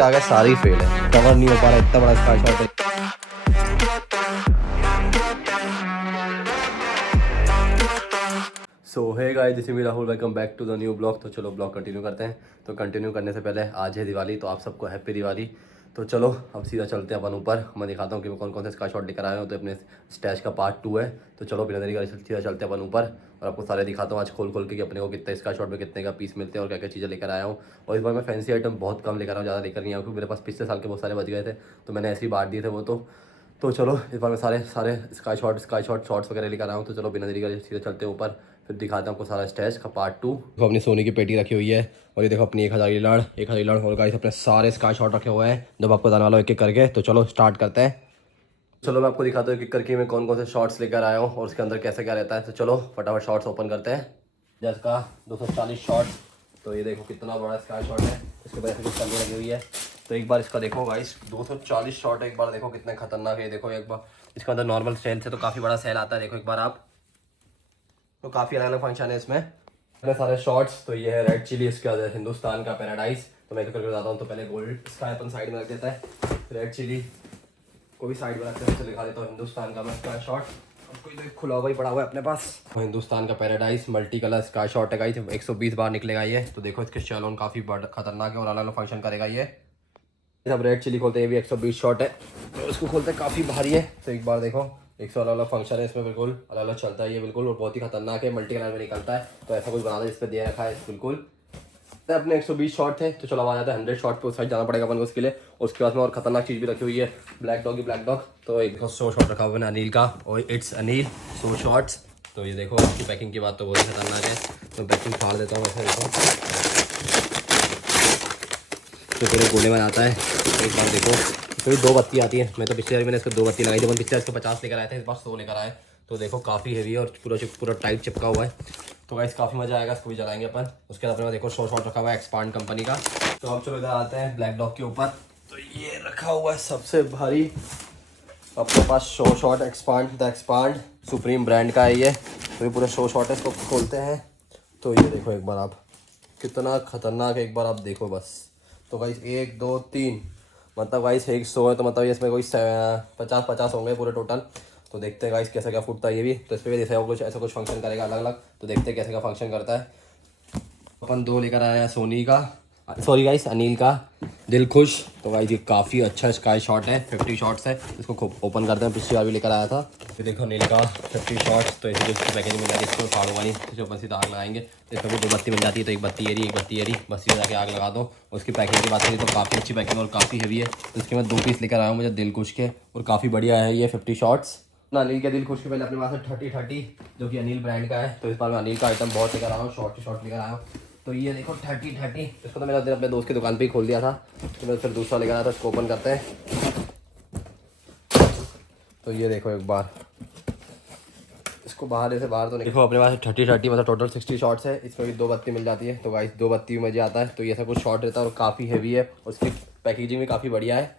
इसके आगे सारी फेल है, कवर नहीं हो पा रहा, इतना बड़ा स्काई शॉट है। So hey guys, this is me Rahul, welcome back to the new blog. तो चलो ब्लॉग कंटिन्यू करते हैं। तो कंटिन्यू करने से पहले आज है दिवाली, तो आप सबको हैप्पी दिवाली। तो चलो अब सीधा चलते हैं अपन ऊपर। मैं दिखाता हूँ कि मैं कौन कौन से स्काई शॉट लेकर आया हूँ। तो अपने स्टैश का पार्ट 2 है। तो चलो बिना देरी का सीधा चलते हैं अपन ऊपर और आपको सारे दिखाता हूँ आज खोल खोल के कि अपने को कितने स्काई शॉट में कितने का पीस मिलते हैं और क्या क्या चीज़ें लेकर आया हूँ। और इस बार मैं फैंसी आइटम बहुत कम लेकर आया हूँ, ज़्यादा लेकर नहीं आया क्योंकि मेरे पास पिछले साल के बहुत सारे बच गए थे, तो मैंने ऐसे ही बांट दिए थे वो। तो चलो इस बार मैं सारे सारे स्काई शॉट शॉट्स वगैरह लेकर आया हूँ। तो चलो बिना देरी का सीधे चलते हैं ऊपर, फिर दिखाते हैं आपको सारा स्टैश का पार्ट 2। तो अपनी सोनी की पेटी रखी हुई है और ये देखो अपनी 1000 और गाइस अपने सारे स्काई शॉट रखे हुए हैं जब आपको बताने वाला हूँ एक एक करके। तो चलो स्टार्ट करते हैं। चलो मैं आपको दिखाता हूँ एक एक करके मैं कौन कौन से शॉट्स लेकर आया हूँ और उसके अंदर कैसे क्या रहता है। तो चलो फटाफट शॉट्स ओपन करते हैं। जैसे का 240 शॉट। तो ये देखो कितना बड़ा स्काई शॉट है, इसके ऊपर ऐसे कुछ करनी लगी हुई है। तो एक बार इसका देखो गाइस, 240 शॉट है। एक बार देखो कितने खतरनाक है। देखो एक बार इसके अंदर नॉर्मल सेल से तो काफ़ी बड़ा सेल आता है। देखो एक बार आप, तो काफ़ी अलग अलग फंक्शन है इसमें। इतने सारे शॉट्स। तो ये है रेड चिली, इसके बाद है हिंदुस्तान का पैराडाइज। तो मैं तो करके बताता हूँ। तो पहले गोल्ड स्काई अपन साइड में रख देता है, रेड चिली को भी साइड में रखते हैं। दिखा देता हूँ हिंदुस्तान का मैं स्काई शॉट, कोई तो खुला हुआ ही पड़ा हुआ है अपने पास। हिंदुस्तान का paradise multi colour sky shot है गाइस, 120 बार निकलेगा ये। तो देखो इसके शैलोन काफ़ी खतरनाक है और अलग अलग फंक्शन करेगा ये। जब रेड चिली खोलते हैं, ये भी 120 शॉट है, तो इसको खोलते काफ़ी भारी है। तो एक बार देखो 100 अलग अलग फंक्शन है इसमें, बिल्कुल अलग अलग चलता है ये बिल्कुल, और बहुत ही खतरनाक है, मल्टी कलर में निकलता है। तो ऐसा कुछ बना था जिस पर दे रखा है बिल्कुल। तो अपने 120 शॉट थे, तो चलो आ जाता है 100 शॉट पे। उस साइड जाना पड़ेगा अपन को उसके लिए। और उसके बाद में और खतरनाक चीज़ भी रखी हुई है, ब्लैक डॉग। तो एक 100 शॉट रखा हुआ है अनिल का, और इट्स अनिल 100 शॉट्स। तो ये देखो इसकी पैकिंग की बात तो बहुत ही खतरनाक है। तो पैकिंग फाड़ देता हूँ ऐसे, देखो तो पूरे गोले में आता है। तो एक बार देखो तो 2 बत्ती आती है। मैं तो पिछले बार मैंने इसको 2 बत्ती लगाई थी, अपन पिछले इसको 50 लेकर आए थे, इस बार 100 लेकर आए। तो देखो काफ़ी हेवी है और पूरा टाइट चिपका हुआ है। तो गाइस काफ़ी मजा आएगा, इसको भी जलाएंगे अपन। उसके बाद अपने पास देखो 100 शॉट रखा हुआ है एक्सपांड कंपनी का। तो अब चलो इधर आते हैं ब्लैक डॉग के ऊपर। तो ये रखा हुआ है सबसे भारी अपने पास 100 शॉट एक्सपांड सुप्रीम ब्रांड का है ये। तो ये पूरा 100 शॉट है, इसको खोलते हैं। तो ये देखो एक बार आप, कितना खतरनाक है, एक बार आप देखो बस। तो गाइस 1 2 3 मतलब गाइस 100 है, तो मतलब ये इसमें कोई 50 होंगे पूरे टोटल। तो देखते हैं गाइस कैसा क्या फूटता है ये भी। तो इस पर भी जैसे कुछ ऐसा कुछ फंक्शन करेगा अलग अलग। तो देखते हैं कैसे क्या फंक्शन करता है। अपन 2 लेकर आए हैं सोनी का, सॉरी गाइस अनिल का दिल खुश। तो गाइस ये काफ़ी अच्छा स्काई शॉट है, 50 शॉट्स है। इसको ओपन करते हैं, पिछली बार भी लेकर आया था। ये देखो अनिल का 50 शॉट्स। तो इसी इसकी पैकेजिंग मिल जाती है, इसको फाड़ूंगा नहीं, इसे ऊपर सीधा आग लगाएंगे। तो इसमें भी 2 बत्ती मिल जाती है, तो एक बत्ती एरी बस सीधा जाके आग लगा दो। उसकी पैकिंग की बात करें तो काफ़ी अच्छी पैकिंग और काफ़ी हेवी है। तो इसके मैं 2 पीस लेकर आया हूँ मुझे दिल खुश के, और काफ़ी बढ़िया है ये 50 शॉट्स ना। अनिल के दिल खुश के पहले अपने पास है 30 जो कि अनिल ब्रांड का है। तो इस बार मैं अनिल का आइटम बहुत लेकर आया हूँ, शॉर्ट लेकर आया हूँ। तो ये देखो 30 इसको तो मैंने अपने दोस्त की दुकान पे ही खोल दिया था, तो मैं फिर दूसरा लेकर आया था। इसको ओपन करते हैं। तो ये देखो एक बार इसको बाहर तो देखो अपने पास 30 मतलब टोटल 60 शॉट्स है। इसमें भी 2 बत्ती मिल जाती है। तो गाइस 2 बत्ती में मज़ा आता है। तो ये ऐसा कुछ शॉट रहता है और काफ़ी हेवी है, और उसकी पैकेजिंग भी काफ़ी बढ़िया है।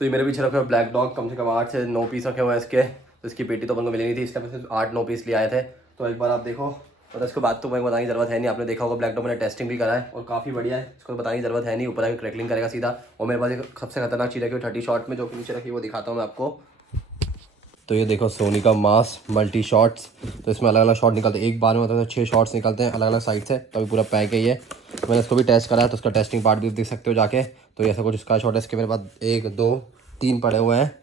तो ये मेरे पीछे रखे हुए ब्लैक डॉग कम से कम 8 से 9 पीस रखे हुए हैं इसके। तो इसकी पेटी तो अपन को मिली नहीं थी, इसलिए सिर्फ 8-9 पीस ले आए थे। तो एक बार आप देखो, और इसके बाद तो मैं बताने की ज़रूरत है नहीं, आपने देखा होगा ब्लैक डॉग मैंने टेस्टिंग भी करा है और काफ़ी बढ़िया है, इसको बताने की ज़रूरत है नहीं। ऊपर आके क्रैकलिंग करेगा सीधा। और मेरे पास एक सबसे खतरनाक चीज़ रखी हुई 30 शॉट में, जो कि नीचे रखी है वो दिखाता हूँ मैं आपको। तो ये देखो सोनी का मास मल्टी शॉट्स। तो इसमें अलग अलग शॉट निकलते हैं, एक बार में मतलब 6 शॉट्स निकलते हैं अलग अलग साइड से। तो अभी पूरा पैक है ये। तो मैंने इसको भी टेस्ट करा है, तो उसका टेस्टिंग पार्ट भी देख सकते हो जाके। तो ऐसा कुछ इसका शॉट है। इसके मेरे पास 1 2 3 पड़े हुए हैं।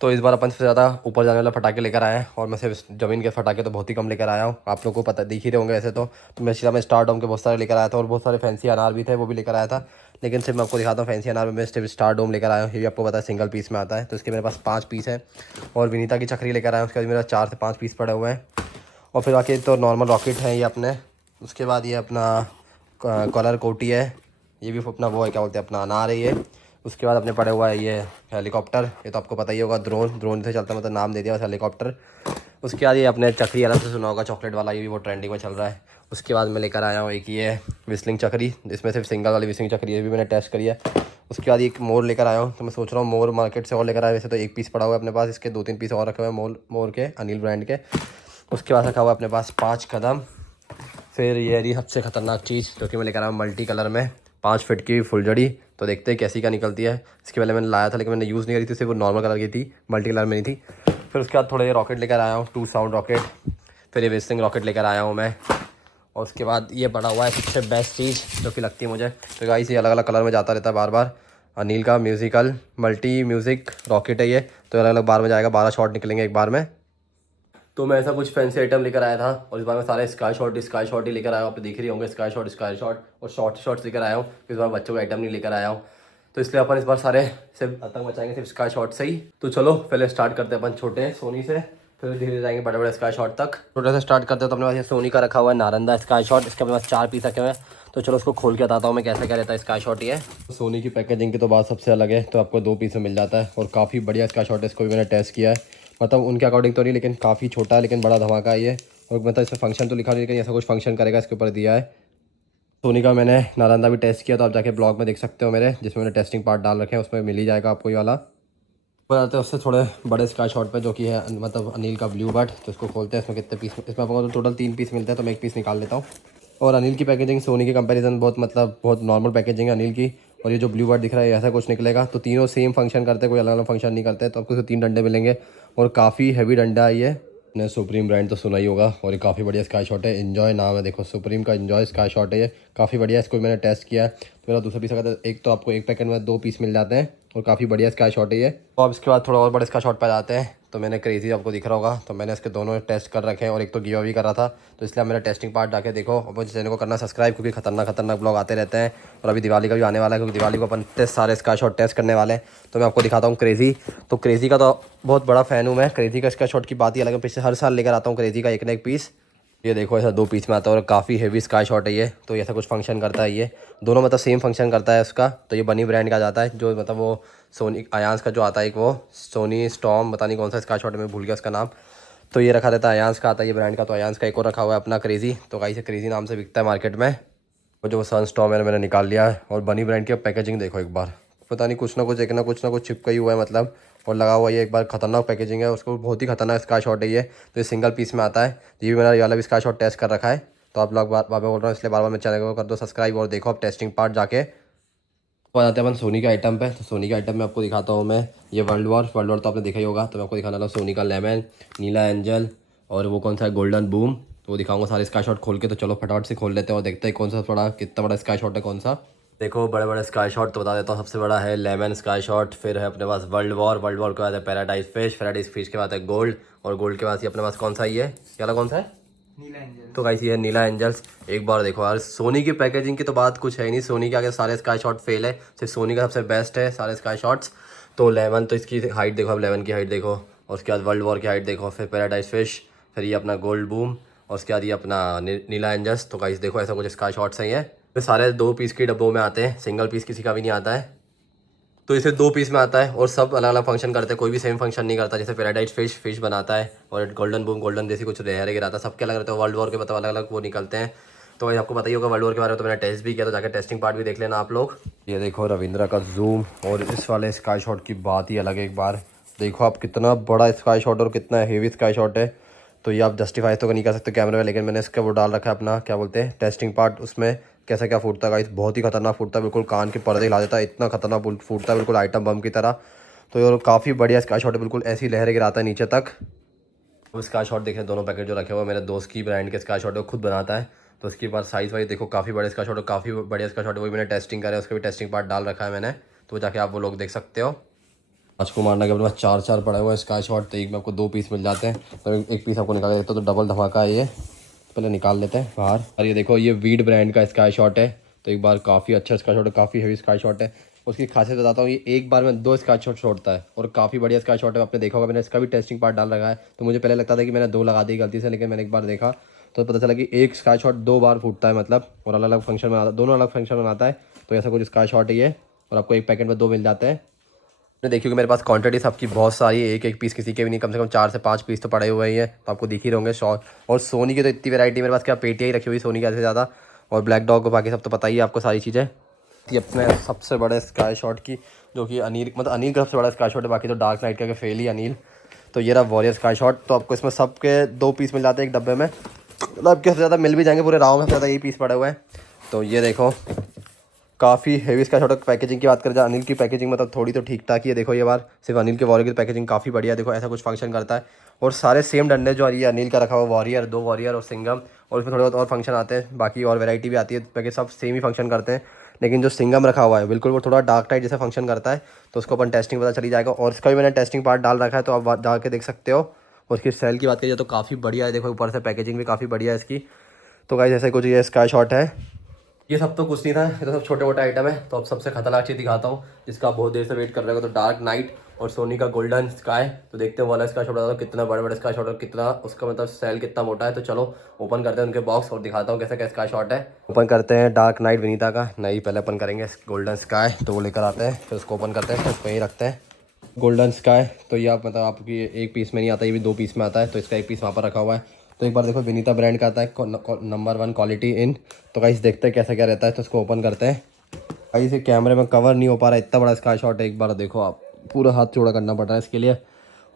तो इस बार अपन सबसे ज़्यादा ऊपर जाने वाला पटाखे लेकर आए हैं, और मैं सिर्फ ज़मीन के पटाखे तो बहुत ही कम लेकर आया हूँ। आप लोगों को पता दिख ही रहे होंगे ऐसे। तो मैं सीधा मैं स्टार डोम के बहुत सारे लेकर आया था, और बहुत सारे फैंसी अनार भी थे वो भी लेकर आया था। लेकिन सिर्फ मैं आपको दिखाता हूँ फैंसी अनार में मैं सिर्फ स्टार डोम लेकर आया हूँ। ये भी आपको पता है सिंगल पीस में आता है। तो इसके मेरे पास 5 पीस है। और विनीता की चक्री लेकर आया हूँ, उसके बाद मेरा 4 से 5 पीस पड़े हुए हैं। और फिर बाकी तो नॉर्मल रॉकेट है ये अपने। उसके बाद ये अपना कलर कोटी है, ये भी अपना वो है क्या बोलते हैं अपना अनार है ये। उसके बाद अपने पड़े हुआ है ये हेलीकॉप्टर, ये तो आपको पता ही होगा, ड्रोन से चलता है, मतलब नाम दे दिया बस हेलीकॉप्टर। उसके बाद ये अपने चक्री अलग से सुना होगा चॉकलेट वाला, ये भी वो ट्रेंडिंग में चल रहा है। उसके बाद मैं लेकर आया हूँ एक ये विस्लिंग चक्री, जिसमें सिर्फ सिंगल वाली विस्लिंग चक्री है, भी मैंने टेस्ट करी है। उसके बाद एक मोर लेकर आया हूँ। तो मैं सोच रहा हूँ मोर मार्केट से और लेकर आया, वैसे तो 1 पीस पड़ा हुआ है अपने पास, इसके 2-3 पीस और रखे हुए हैं मोर के अनिल ब्रांड के। उसके बाद रखा हुआ अपने पास 5 कदम। फिर ये रही सबसे खतरनाक चीज़ जो कि मैं लेकर आया हूँ मल्टी कलर में, 5 फीट की फुलझड़ी। तो देखते हैं कैसी का निकलती है। इसके पहले मैंने लाया था लेकिन मैंने यूज़ नहीं करी थी, सिर्फ वो नॉर्मल कलर की थी, मल्टी कलर में नहीं थी। फिर उसके बाद थोड़े ये रॉकेट लेकर आया हूँ, 2 साउंड रॉकेट, फिर ये वेस्टिंग रॉकेट लेकर आया हूँ मैं। और उसके बाद ये पड़ा हुआ है सबसे बेस्ट चीज़ जो कि लगती है मुझे, तो गाइस ये अलग अलग कलर में जाता रहता है बार बार। अनिल का म्यूज़िकल मल्टी म्यूज़िक रॉकेट है ये, तो अलग अलग बार में जाएगा, 12 शॉट निकलेंगे एक बार में। तो मैं ऐसा कुछ फैंसी आइटम लेकर आया था और इस बार मैं सारे स्काई शॉट ही लेकर आया हूँ। आप देख रही होंगे स्काई शॉट और शॉर्ट्स लेकर आया हूँ। इस बार बच्चों का आइटम नहीं लेकर आया हूँ, तो इसलिए अपन इस बार सारे सिर्फ आतंक मचाएंगे सिर्फ स्काई शॉट से ही। तो चलो पहले स्टार्ट करते हैं अपन छोटे सोनी से, फिर धीरे धीरे जाएंगे बड़े बड़े स्काई शॉट तक। छोटे से स्टार्ट करते हैं। तो अपने पास ये सोनी का रखा हुआ है नारंदा स्काई शॉट, इसके अपने पास 4 पीस रखे हुए हैं। तो चलो उसको खोल के बताता हूँ मैं कैसे क्या रहता है स्काई शॉट। ये सोनी की पैकेजिंग की तो बात सबसे अलग है, तो आपको 2 पीस में मिल जाता है और काफ़ी बढ़िया स्काई शॉट है। इसको भी मैंने टेस्ट किया है, मतलब उनके अकॉर्डिंग तो नहीं, लेकिन काफ़ी छोटा है लेकिन बड़ा धमाका है ये। और मतलब इसमें फंक्शन तो लिखा नहीं, लेकिन ऐसा कुछ फंक्शन करेगा इसके ऊपर दिया है। सोनी का मैंने नालंदा भी टेस्ट किया, तो आप जाके ब्लॉग में देख सकते हो मेरे, जिसमें मैंने टेस्टिंग पार्ट डाल रखे हैं, उसमें मिल ही जाएगा आपको ये वाला। बताते हैं उससे थोड़े बड़े स्काई शॉट पे, जो कि है मतलब अनिल का ब्लू बर्ड। तो इसको खोलते हैं, इसमें कितने पीस, इसमें आपको टोटल 3 पीस मिलते हैं, तो मैं 1 पीस निकाल लेता हूँ। और अनिल की पैकेजिंग सोनी के कंपैरिजन बहुत नॉर्मल पैकेजिंग है अनिल की। और ये जो ब्लू बर्ड दिख रहा है ऐसा कुछ निकलेगा, तो तीनों सेम फंक्शन करते हैं, कोई अलग अलग फंक्शन नहीं करते। तो आपको 3 डंडे मिलेंगे और काफ़ी हैवी डंडा है ये। ने सुप्रीम ब्रांड तो सुना ही होगा, और ये काफ़ी बढ़िया स्काई शॉट है। एंजॉय नाम है, देखो सुप्रीम का एंजॉय स्काई शॉट है ये, काफ़ी बढ़िया। इसको मैंने टेस्ट किया है, तो मेरा दूसरा पीस अगर एक, तो आपको एक पैकेट में 2 पीस मिल जाते हैं और काफ़ी बढ़िया स्काई शॉट है ये। तो अब इसके बाद थोड़ा और बड़े स्काई शॉट पे जाते हैं। तो मैंने क्रेजी आपको दिख रहा होगा, तो मैंने इसके दोनों टेस्ट कर रखे हैं और एक तो गिव भी कर रहा था, तो इसलिए मैंने टेस्टिंग पार्ट जाके देखो। और मुझे चैनल को करना सब्सक्राइब, क्योंकि खतरनाक ब्लॉग आते रहते हैं। और अभी दिवाली का भी आने वाला है, क्योंकि दिवाली को अपन सारे स्काई शॉट टेस्ट करने वाले हैं। तो मैं आपको दिखाता हूँ क्रेजी। तो क्रेजी का तो बहुत बड़ा फ़ैन हूँ मैं, क्रेजी का स्काई शॉट की बात ही अलग है। पिछले हर साल लेकर आता हूँ क्रेजी का एक ना एक पीस। ये देखो ऐसा 2 पीस में आता है और काफ़ी हेवी स्काई शॉट है ये। तो ऐसा कुछ फंक्शन करता है ये, दोनों मतलब सेम फंक्शन करता है उसका। तो ये बनी ब्रांड का जाता है, जो मतलब वो सोनी आयांस का जो आता है एक, वो सोनी स्टॉर्म, पता नहीं कौन सा स्काई शॉट है, मैं भूल गया उसका नाम। तो ये रखा रहता है आयांस का, आता है ये ब्रांड का। तो आयांस का एक और रखा हुआ है अपना क्रेजी, तो कहीं से क्रेजी नाम से बिकता है मार्केट में। वो जो सन स्टॉर्म है मैंने निकाल लिया है। और बनी ब्रांड की पैकेजिंग देखो एक बार, पता नहीं कुछ ना कुछ चिपका ही हुआ है मतलब, और लगा हुआ है ये एक बार। खतरनाक पैकेजिंग है उसको, बहुत ही खतरनाक स्काई शॉट है ये। तो ये सिंगल पीस में आता है। तो ये मेरा ये वाला भी स्काई शॉट टेस्ट कर रखा है। तो आप लोग बार बार बोल रहा हूँ, इसलिए बार बार मेरे चैनल को कर दो सब्सक्राइब और देखो आप टेस्टिंग पार्ट जाके। तो आ जाते हैं अपन सोनी के आइटम पे। तो सोनी के आइटम में आपको दिखाता हूँ मैं, ये वर्ल्ड वॉर तो आपने देखा ही होगा। तो मैं आपको दिखाना सोनी का लेमन, नीला एंजल, और वो कौन सा है गोल्डन बूम। तो वो दिखाऊंगा सारे स्काई शॉट खोल के। तो चलो फटाफट से खोल लेते हैं और देखते हैं कौन सा कितना बड़ा स्काई शॉट है कौन सा। देखो बड़े बड़े स्काई शॉट तो बता देता हूँ। सबसे बड़ा है लेमन स्काई शॉट, फिर है अपने पास वर्ल्ड वॉर के बाद है पैराडाइज फिश के बाद है गोल्ड, और गोल्ड के बाद ये अपने पास कौन सा ये वाला कौन सा है, नीला एंजल्स। तो गाइस ये है नीला एंजल्स। एक बार देखो यार, सोनी की पैकेजिंग की तो बात कुछ है ही नहीं, सोनी के आगे सारे स्काई शॉट फेल है, सिर्फ सोनी का सबसे बेस्ट है सारे स्काई शॉट्स। तो लेमन, तो इसकी हाइट देखो, अब लेमन की हाइट देखो, और उसके बाद वर्ल्ड वॉर की हाइट देखो, फिर पैराडाइज फिश, फिर ये अपना गोल्ड बूम, और उसके बाद ये अपना नीला एंजल्स। तो गाइस देखो ऐसा कुछ स्काई शॉट्स हैं ये। तो सारे 2 पीस के डब्बों में आते हैं, सिंगल पीस किसी का भी नहीं आता है। तो इसे 2 पीस में आता है और सब अलग अलग फंक्शन करते हैं, कोई भी सेम फंक्शन नहीं करता। जैसे पैराडाइज फिश बनाता है, और गोल्डन बूम गोल्डन जैसी कुछ रेयर गिराता है, सबके अलग रहते हैं। वर्ल्ड वॉर के मतलब अलग अलग वो निकलते हैं। तो भाई आपको पता ही होगा वर्ल्ड वॉर के बारे में, तो मैंने टेस्ट भी किया, तो जाकर टेस्टिंग पार्ट भी देख लेना आप लोग। ये देखो रविंद्रा का जूम, और इस वाले स्काई शॉट की बात ही अलग है। एक बार देखो आप कितना बड़ा स्काई शॉट और कितना हेवी स्काई शॉट है। तो ये आप जस्टिफाई तो नहीं कर सकते कैमरे में, लेकिन मैंने इसका वो डाल रखा है अपना, क्या बोलते हैं, टेस्टिंग पार्ट। उसमें कैसा क्या फूटता है गाइस, बहुत ही खतरनाक फूटता है, बिल्कुल कान के पर्दे हिला देता है, इतना खतरनाक फूटता है, बिल्कुल आइटम बम की तरह। तो ये काफ़ी बढ़िया स्काई शॉट है, बिल्कुल ऐसी लहरें गिराता है नीचे तक। वो स्काई शॉट देखें, दोनों पैकेट जो रखे हुए मेरे दोस्त की ब्रांड के स्काई शॉट है, वो खुद बनाता है। तो उसके बाद साइज़ वाइज देखो, काफ़ी बड़े स्काई शॉट है, काफ़ी बढ़िया स्काई शॉट है, वही मैंने टेस्टिंग करा है, उसका भी टेस्टिंग पार्ट डाल रखा है मैंने। तो जाके आप वो लोग देख सकते हो। आज को मारना के अपने पास 4 पड़े हुए हैं स्काई शॉट, तो एक में आपको 2 पीस मिल जाते हैं। तो एक पीस आपको निकाल देता, तो डबल धमाका है ये। पहले निकाल लेते हैं बाहर। और ये देखो ये वीड ब्रांड का स्काई शॉट है। तो एक बार काफ़ी अच्छा स्काई शॉट है, काफ़ी हेवी स्काई शॉट है। उसकी खासियत बताता हूँ, ये एक बार में 2 स्काई शॉट छोड़ता है, और काफ़ी बढ़िया स्काई शॉट है। आपने देखा होगा, मैंने इसका भी टेस्टिंग पार्ट डाल रखा है। तो मुझे पहले लगता था कि मैंने 2 लगा दी गलती से, लेकिन मैंने एक बार देखा तो पता चला कि एक स्काई शॉट 2 बार फूटता है मतलब, और अलग अलग फंक्शन में आता है, दोनों अलग फंक्शन में आता है। तो ऐसा कुछ स्काई शॉट है ये, और आपको एक पैकेट में 2 मिल जाते हैं। देखिए कि मेरे पास क्वांटिटी सबकी बहुत सारी है, एक पीस किसी के भी नहीं, कम से कम 4 से 5 पीस तो पड़े हुए हैं। तो आपको दिख ही होंगे शॉर्ट। और सोनी की तो इतनी वैरायटी मेरे पास, क्या पेटियाँ ही रखी हुई सोनी की ऐसे ज़्यादा। और ब्लैक डॉग को बाकी सब तो पता ही है आपको सारी चीज़ें। ये अपने सबसे बड़े स्काई शॉट की, जो कि अनिल का सबसे बड़ा स्काई शॉट है, बाकी तो डार्क नाइट का फेल ही अनिल। तो ये रहा वॉरियर स्काई शॉट। तो आपको इसमें सबके 2 पीस मिल जाते हैं एक डब्बे में, मतलब आपके सबसे ज़्यादा मिल भी जाएंगे, पूरे राउंड में सबसे ज़्यादा यही पीस पड़े हुए हैं। तो ये देखो काफ़ी हेवी स्काई शॉट पैकेजिंग की बात करें, अनिल की पैकेजिंग मतलब थोड़ी तो ठीक ठाक ही है। देखो ये बार सिर्फ अनिल के वॉरियर की पैकेजिंग काफ़ी बढ़िया है। देखो ऐसा कुछ फंक्शन करता है और सारे सेम डंडे जो ये अनिल का रखा हुआ वॉरियर, 2 वॉरियर और सिंगम, और उसमें थोड़े बहुत और फंक्शन आते हैं, बाकी और वैरायटी भी आती है पैकेज, सब सेम ही फंक्शन करते हैं। लेकिन जो सिंगम रखा हुआ है बिल्कुल वो थोड़ा डार्क टाइट जैसा फंक्शन करता है, तो उसको अपन टेस्टिंग पता चली जाएगा। और इसका भी मैंने टेस्टिंग पार्ट डाल रखा है, तो आप जाके देख सकते हो। और उसकी सेल की बात करिए तो काफ़ी बढ़िया है। देखो ऊपर से पैकेजिंग भी काफ़ी बढ़िया है इसकी। तो गाइस ऐसे कुछ ये स्काई शॉट है। ये सब तो कुछ नहीं था, ये तो सब छोटे मोटे आइटम है। तो अब सबसे खतरनाक चीज़ दिखाता हूँ जिसका आप बहुत देर से वेट कर रहे हो, तो डार्क नाइट और सोनी का गोल्डन स्काई। तो देखते हैं वाला स्काई शॉट आता है कितना बड़े बड़े स्काई शॉट और कितना उसका मतलब सेल कितना मोटा है। तो चलो ओपन करते हैं उनके बॉक्स और दिखाता हूँ कैसा क्या स्काई शॉट है। ओपन करते हैं डार्क नाइट विनीता का, नहीं पहले ओपन करेंगे गोल्डन स्काई, तो वो लेकर आते हैं फिर उसको ओपन करते हैं, फिर उसको यहीं रखते हैं। गोल्डन स्काई तो ये आप मतलब आपकी एक पीस में नहीं आता, ये भी 2 पीस में आता है, तो इसका एक पीस वहाँ पर रखा हुआ है। तो एक बार देखो विनीता ब्रांड का आता है नंबर 1 क्वालिटी इन। तो गाइस देखते हैं कैसा क्या रहता है, तो इसको ओपन करते हैं। गाइस ये कैमरे में कवर नहीं हो पा रहा है, इतना बड़ा स्काई शॉट है। एक बार देखो आप, पूरा हाथ चौड़ा करना पड़ रहा है इसके लिए।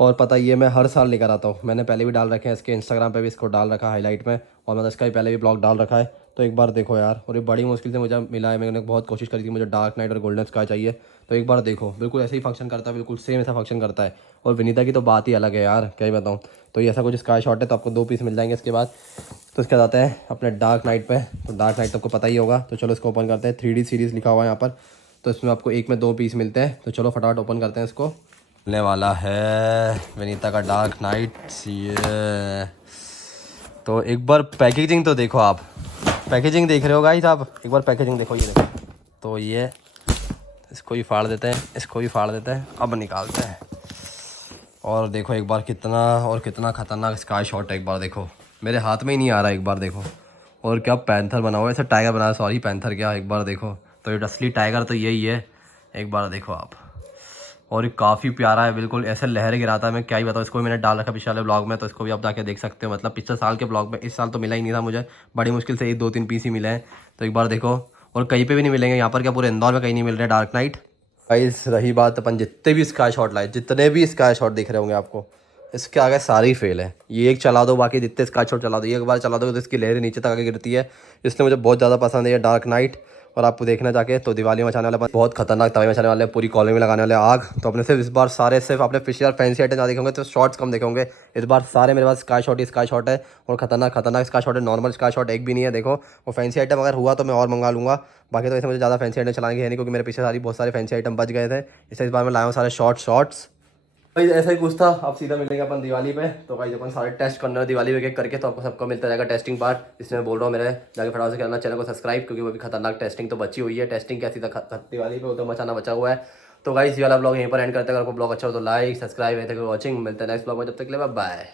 और पता ये मैं हर साल लेकर आता हूँ, मैंने पहले भी डाल रखे हैं इसके इंस्टाग्राम पे भी, इसको डाल रखा है हाईलाइट में, और मतलब इसका भी पहले भी ब्लॉग डाल रखा है। तो एक बार देखो यार, और ये बड़ी मुश्किल से मुझे मिला है, मैंने बहुत कोशिश करी थी, मुझे डार्क नाइट और गोल्डन स्काई चाहिए। तो एक बार देखो बिल्कुल ऐसे ही फंक्शन करता है, बिल्कुल सेम ऐसा फंक्शन करता है। और विनीता की तो बात ही अलग है यार, क्या ही बताऊँ। तो ये ऐसा कुछ स्काई शॉट है, तो आपको 2 पीस मिल जाएंगे इसके बाद। तो इसके बाद आते हैं अपने डार्क नाइट पे। तो डार्क नाइट तो आपको पता ही होगा, तो चलो इसको ओपन करते हैं। 3D सीरीज़ लिखा हुआ है यहाँ पर, तो इसमें आपको एक में 2 पीस मिलते हैं। तो चलो फटाफट ओपन करते हैं इसको। मिलने वाला है विनीता का डार्क नाइट। ये तो एक बार पैकेजिंग तो देखो आप, पैकेजिंग देख रहे हो गाइस आप, एक बार पैकेजिंग देखो, ये देखो। तो ये इसको भी फाड़ देते हैं, इसको भी फाड़ देते हैं, अब निकालते हैं। और देखो एक बार कितना और कितना खतरनाक स्काई शॉट है, एक बार देखो मेरे हाथ में ही नहीं आ रहा, एक बार देखो। और क्या पैंथर बना हुआ है, ऐसे टाइगर बना है, सॉरी पैंथर क्या, एक बार देखो। तो ये असली टाइगर तो यही है, एक बार देखो आप। और ये काफ़ी प्यारा है, बिल्कुल ऐसे लहर गिराता है, मैं क्या ही बताऊँ। इसको भी मैंने डाल रखा पिछले वाले ब्लॉग में, तो इसको भी आप जाके देख सकते हो। मतलब पिछले साल के ब्लॉग में, इस साल तो मिला ही नहीं था मुझे, बड़ी मुश्किल से 1-2-3 पीस ही मिले हैं। तो एक बार देखो, और कहीं पे भी नहीं मिलेंगे यहाँ पर, क्या पूरे इंदौर में कहीं नहीं मिल रहे डार्क नाइट। गाइस रही बात अपन जितने भी स्काई शॉट लाए, जितने भी स्काई शॉट दिख रहे होंगे आपको, इसके आगे सारे ही फेल है। ये एक चला दो, बाकी जितने स्काई शॉट चला दो, ये एक बार चला दो तो इसकी लहरें नीचे तक आके गिरती है। इसलिए मुझे बहुत ज़्यादा पसंद है ये डार्क नाइट। और आपको देखना जाके तो दिवाली मचाने वाला बहुत खतरनाक तबाही मचाने वाले, पूरी कॉलोनी में लगाने वाले आग। तो अपने सिर्फ इस बार सारे सिर्फ अपने पिछले बार फैंसी आइटम ज़्यादा देखेंगे, तो शॉर्ट्स कम देखेंगे। इस बार सारे मेरे पास स्काई शॉट ही स्काई शॉट है, और खतरनाक खतरनाक स्काई शॉट है, नॉर्मल स्काई शॉट एक भी नहीं है। देखो वो फैंसी आइटम अगर हुआ तो मैं और मंगा लूँगा, बाकी तो ऐसे मुझे ज़्यादा फैंसी आइटम चलाने के है नहीं, क्योंकि मेरे पीछे बहुत सारे फैंसी आइटम बच गए थे। इसलिए इस बार मैं लाया हूँ सारे शॉर्ट्स। भाई ऐसा ही कुछ था। अब सीधा मिलेंगे अपन दिवाली पे। तो भाई अपन सारे टेस्ट करना है दिवाली एक एक करके, तो आपको सबको मिलता रहेगा टेस्टिंग पार्ट। इसलिए मैं बोल रहा हूँ मेरे जाके फटाफट से करना चैनल को सब्सक्राइब, क्योंकि वो भी खतरनाक टेस्टिंग तो बची हुई है। टेस्टिंग क्या सीधा दिवाली पे वो तो मचाना बचा हुआ है। तो गाइस ये वाला ब्लॉग यहीं पर एंड करते हैं। अगर आपको ब्लॉग अच्छा हो तो लाइक सब्सक्राइब, वॉचिंग। मिलते हैं नेक्स्ट ब्लॉग में, जब तक के लिए बाय।